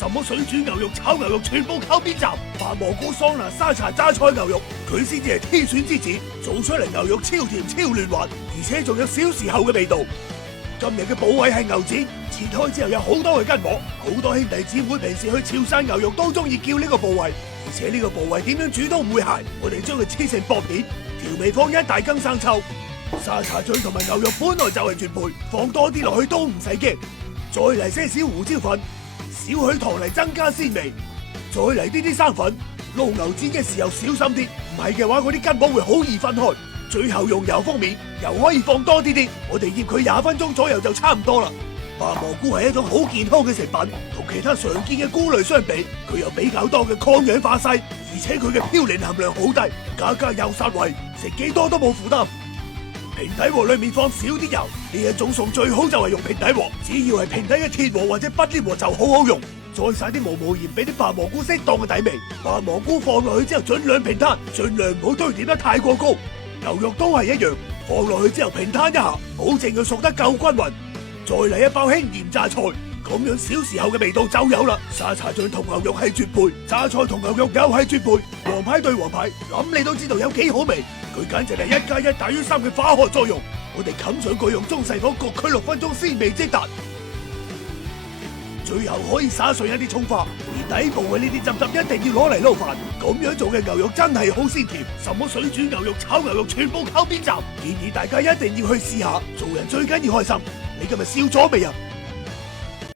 什麼水煮牛肉、炒牛肉，全部靠邊站。白蘑菇、桑拿、沙茶、榨菜牛肉，佢先至係天選之子，做出嚟牛肉超甜超嫩滑，而且仲有小時候嘅味道。今日嘅部位係牛展，切開之後有好多嘅筋膜，好多兄弟姊妹平時去潮汕牛肉都中意叫呢個部位，而且呢個部位點樣煮都唔會柴。我哋將佢切成薄片，調味放一大羹生抽。沙茶醬同埋牛肉本來就係絕配，放多啲落去都唔使驚。再嚟些少胡椒粉，少許糖嚟增加鮮味，再嚟啲生粉。撈牛展嘅時候小心啲，唔係嘅話嗰啲筋膜會好易分開。最後用油封面，油可以放多啲啲，我哋醃佢20分鐘左右就差唔多啦。白蘑菇係一種好健康嘅食品，同其他常見嘅菇類相比，佢有比較多嘅抗氧化劑，而且佢嘅嘌呤含量好低，價格又實惠，食幾多都冇負擔。平底鍋裏面放少啲油，呢一種餸最好就係用平底鍋，只要係平底嘅鐵鍋或者不粘鍋就好好用。再撒啲毛毛鹽，俾啲白蘑菇適當嘅底味。白蘑菇放落去之後盡量平攤，盡量唔好堆疊得太過高。牛肉都係一樣，放落去之後平攤一下，保證佢熟得夠均勻。再嚟一包輕鹽榨菜，咁樣小時候嘅味道就有啦。沙茶醬同牛肉係絕配，榨菜同牛肉又係絕配。王牌對王牌，諗你都知道有幾好味。佢簡直係1+1大於3嘅化學作用。我哋冚上佢用中細火焗佢6分鐘鮮味即達。最後可以灑上一啲蔥花，而底部嘅呢啲汁汁一定要攞嚟撈飯。咁樣做嘅牛肉真係好鮮甜，什麼水煮牛肉、炒牛肉，全部靠邊站。建議大家一定要去試下，做人最緊要開心。你今日笑咗未啊？